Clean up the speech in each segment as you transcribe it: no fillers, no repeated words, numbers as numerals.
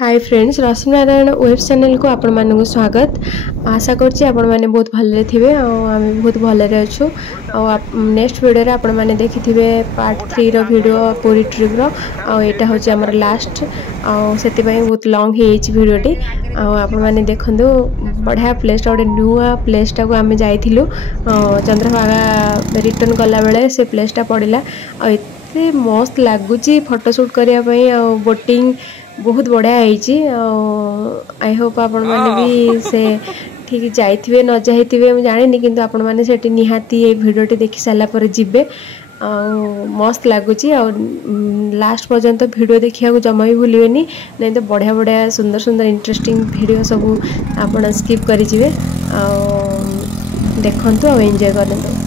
Hi friends रश्मि Narayan web channel को आपण मानक स्वागत। आशा करछि आपण माने बहुत भलरे थिबे आम बहुत भलरे अच्छु। नेक्स्ट वीडियो रे आपण माने देखिथिबे पार्ट 3 रो वीडियो पूरी ट्रिप रो एटा होछि हमर लास्ट सेति पई बहुत लॉन्ग हे एच वीडियोटी आपण माने देखंदो बढ़िया प्लेस टा न्यूआ प्लेस टा को आमे जाइथिलु चंद्रभागा रिटर्न कला बेले से प्लेस टा पड़िला एते मस्त लागुची फोटोशूट करिया पई बोटिंग बहुत बढ़िया आई होप आपण माने भी से ठीक जाइथिबे न जाइथिबे मैं जाने नहीं किंतु आपण माने सेठी निहाती ए वीडियोटी देखि साला पर जिबे मस्त लागुची लास्ट पर्यंत वीडियो देखिया को जमा भी भूलिबेनी नहीं तो बढ़िया बढ़िया सुंदर सुंदर इंटरेस्टिंग वीडियो सब आपण स्किप करि जिवे देखंतु और एंजॉय करंतु।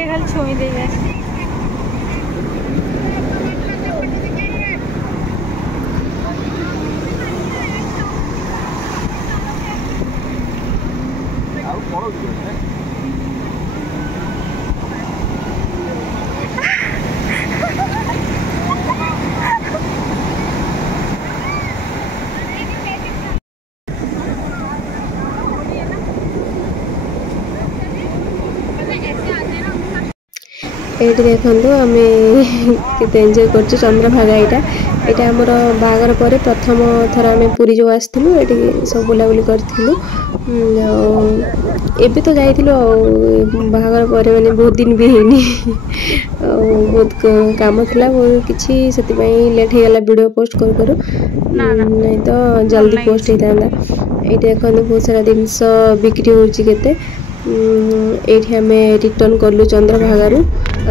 खाली छुई दे ये देखो आम के एंजॉय कर चंद्रभागा यहाँ आमर बागर पर प्रथम थर आम पूरी जो आसलु ये सब बुलाबुली करूँ एबे तो जाइलु बागर पर मैंने बहुत दिन भी हैनी बहुत काम था किसी से लेट हो गला वीडियो पोस्ट करूँ नहीं तो जल्दी पोस्ट होता ये देखो बहुत सारा जिनस बिक्री होते ये आम रिटर्न कलु चंद्रभागारू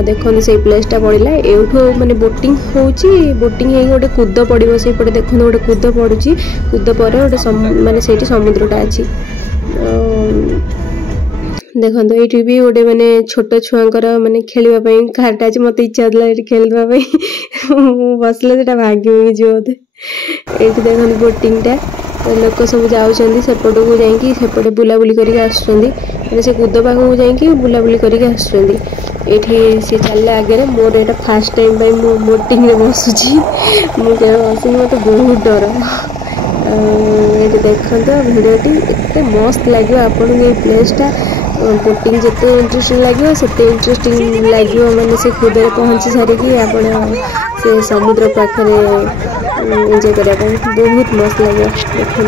देखो से प्लेसटा पड़ा एठू माने बोटिंग होची बोटिंग है गोटे कूद पड़ो से पटे देखो गोटे कूद पड़ुची कूद पर गोटे माने सेठी समुद्रटा अच्छी देखो ये भी गोटे माने छोट छुआंकर माने खेलवाई घाटा अच्छे मत इच्छा होता खेलवाई बसले से भाग्य जो ये देखो बोटिंगटा लोक सब जाऊँच सेपट को जापटे बुलाबुली करके से कूद पाखक जाकि बुलाबुली करके सी चल आगे मोर यहाँ फास्ट टाइम बोटिंग में बसुची मुझे बस मत बहुत डर ये देखो भिडियोटी एत मस्त लगे आपन ये प्लेसटा बोटिंग जिते इंटरेस्टिंग लगे से इंटरेस्टिंग लगे मैंने से खुद पहुँची सारिकी आप से समुद्र पाखरे एंजॉय करने बहुत मस्त लगे देखो।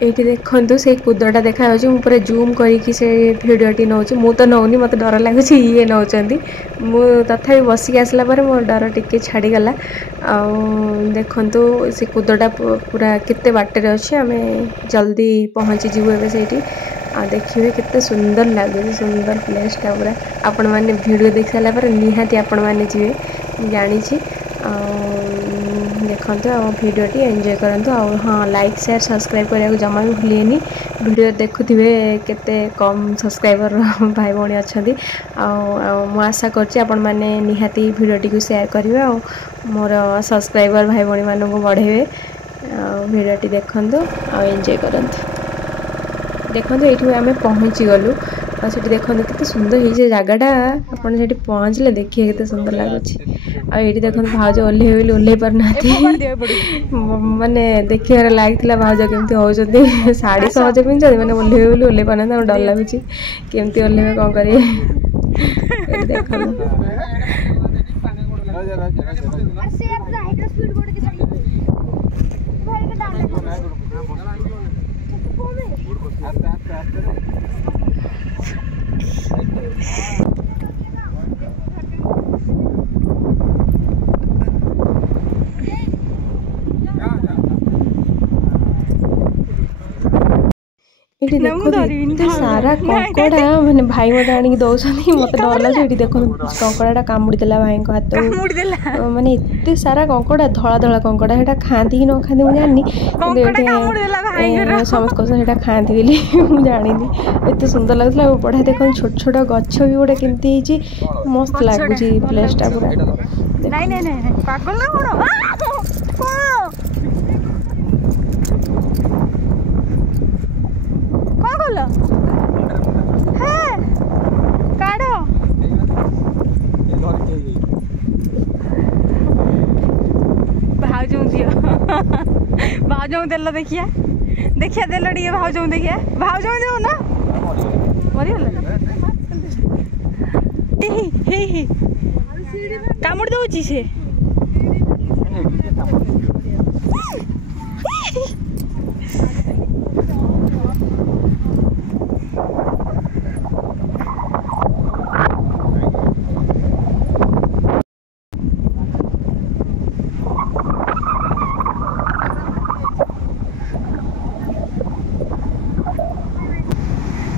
ये देखो से कूदटा देखा पूरा जूम करके से भिडियोटी नौ मु तो नौनी मत डर लगुच ये नौ तथा बसिक आसला मो डर टिके छाड़गला देखु से कूदटा पूरा केते बाटर अच्छे आम जल्दी पहुँची जीव ए से देखिए केते सुंदर लगे सुंदर प्लेसटा पूरा आपण मैंने वीडियो देख सारा निहाती आपण मैंने जी जानी देखते भिडियोटी एंजॉय करंतु हाँ लाइक शेयर सब्सक्राइब करने को जमा भी भूलिएनि वीडियो देखुथिबे केते कम सब्सक्राइबर भाई भौणी अच्छा मु आशा करछि आपण माने निहाती भिडियोटी को शेयर करिवे आ मोर सब्सक्राइबर भाई भौणी मानन को बढ़ेबे भिडियोटी देखंतु आ एंजॉय करंतु देखो ये आम पहुँची गलु और देखते केते सुंदर है जगटा आपड़ से पहुँचले देखिए केते सुंदर लगुच आईटी देखो भाज ओह्ल ओह्ल पारना माने देखार लगे भाज केमती होती शाढ़ी सहज पिंधे मैंने ओह्ल ओह्ल पारना डर लगुच केमती ओह्ल कौन करेंगे देख ये देखो सारा कंकड़ा माने भाई मत आनी दौरान मत डर लगे ये देखो कंकड़ा कामुड़ी देला भाई हाथ माने एते सारा कंकड़ा धला धला कंकड़ा सेटा खाती कि न खाती मुझे जानी समस्त सेटा खाती बोली मुझे जानी एत सुंदर लगुला बढ़िया देखो छोट छोट गछ भी गोटे केमती मस्त लगुच प्लेसटा पूरा भाजों देल देखिए देखिए देल टे भाजों देखिए भाजों दे ना मरीगला कामुड़ दौची से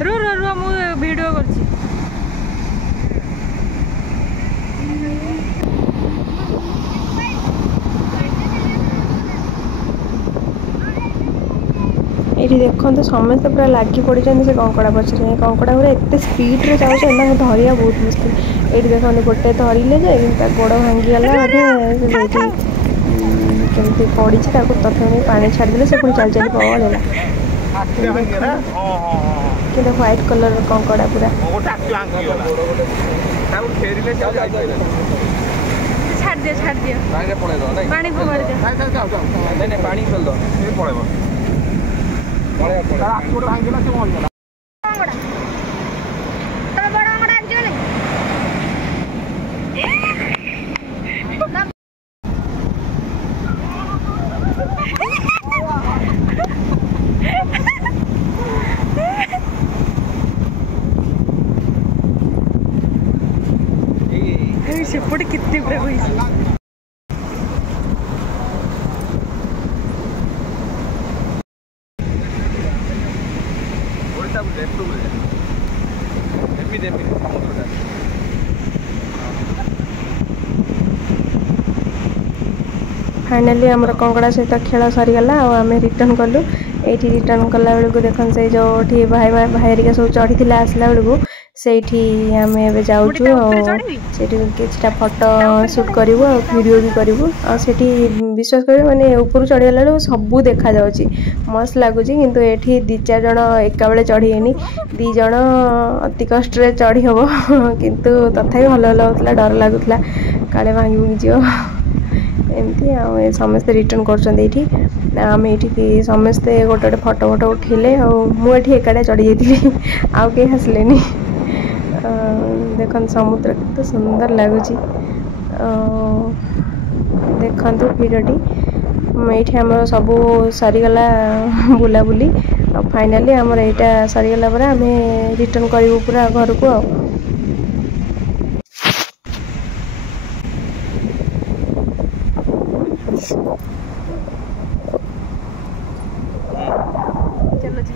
रो रो रो मु वीडियो करछि ये देखो तो समस्त पूरा लगी पड़ी से कंकड़ा पचर कंकड़ा पूरा एत स्पीड रे जाऊँ धरिया बहुत मुश्किल ये देखो गोटे धरले जाए गोड़ भांगीगला बोधे केमती पड़ी तथापि पानी छाड़देले से पुणी चल चल पड़ेगा कि व्हाइट कलर कंकड़ा पूरा छाड़ दियो पानी फोड़ दे सेपटे कितने पूरा फाइनाली आमर कंकड़ा सहित खेल सरीगला आम रिटर्न कलु ये रिटर्न कला बेलू देखन से जो भाई भाई सब चढ़ी आसला बेलू से आम ए जाऊँ किछटा फोटो शूट करूँ वीडियो भी करूँ विश्वास कर माने ऊपर चढ़ीगला बेलू सबू देखा जाउची मस्त लगुच किंतु ये दी चार जन एका बेले चढ़ीनी दी जन अति कष्ट चढ़ी हम किंतु तथापि भल लगुला डर लगुला काले भांगी भुंगी जीव एमती समस्ते रिटर्न कर समस्ते गोटे फोटो फोटो उठेले मुझे एकाड़े चढ़ी जाती आउ कहीं हसले देख समुद्र कितना सुंदर लगुच देखु भिडियोटी ये आम सब सरीगला बुलाबुली फाइनाली आमर यहाँ सरीगला पर आम रिटर्न करूँ पूरा घर को चलो जी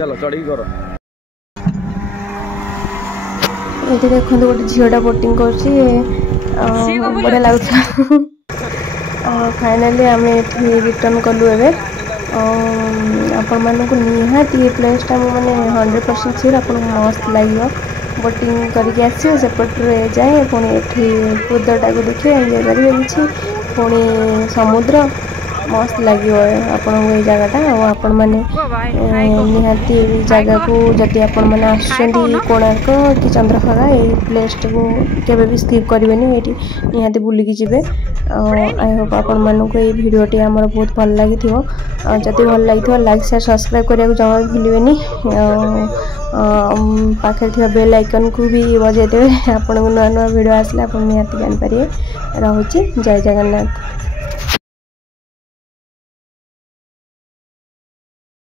चलो चढ़ी करो ये देखो गोटे झीटा बोटिंग कर बढ़िया लगुला फाइनाली आम ये रिटर्न कलु एवं आपण मानक निहाती ये प्लेसटा मैंने 100% श्योर आपको मस्त लगे बोटिंग करके आसो सेपटे जाए पुणी ये कुदटा को देखिए ये करेंगे किसी पुणी समुद्र मस्त लगे आपन ये जगटा आपण मैंने निहाती जगह को जदि आपण मैंने आसुँच कोणार्क कि चंद्रभागा ये प्लेस को केवे भी स्किप करेंगे ये निहाती बुलिकी जी आई होप आपण मानक ये भिडटी आमर बहुत भल लगी जदि भल लगी लाइक शेयर सब्सक्राइब करने को जमा भूलें पाखे थी बेल आइकन को भी बजेदेवे आपन को नुआ नुआ भिड आसले आप निहाती जापर रोचे जय जगन्नाथ।